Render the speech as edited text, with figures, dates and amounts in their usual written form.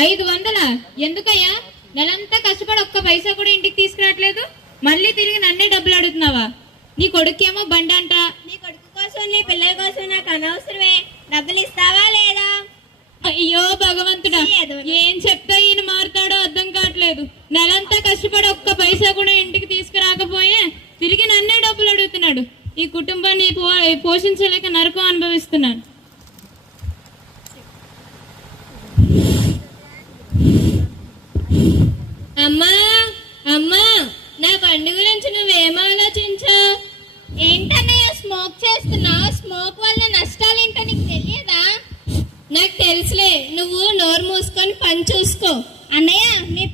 500? ఎందుకయ్యా? నెలంతా కష్టపడి ఒక్క పైసా కూడా ఇంటికి తీసుకురావట్లేదు, మళ్ళీ తిరిగి నన్నే డబ్బులు అడుగుతున్నావా? నీ కొడుకేమో బండి అంట. నీ కొడుకు కోసం నీ పిల్లల కోసం నాకు అనవసరమే. డబ్బులు ఇస్తావా లేదా? అయ్యో భగవంతుడా, ఏం చెప్తా ఈయన మారుతాడో అర్థం కావట్లేదు. నెలంతా కష్టపడి ఒక్క పైసా కూడా ఇంటికి తీసుకురాకపోయే తిరిగి నన్నే డబ్బులు అడుగుతున్నాడు. ఈ కుటుంబాన్ని పోషించలేక నరకం అనుభవిస్తున్నాను. అమ్మా అమ్మా, నా బండి గురించి నువ్వేం ఆలోచించావు? ఏంటన్నయ్య స్మోక్ చేస్తున్నావు? స్మోక్ వల్ల నష్టాలేంటో నీకు తెలియదా? నాకు తెలుసులే, నువ్వు నోరు మూసుకొని పని చూసుకో. అన్నయ్య, నీ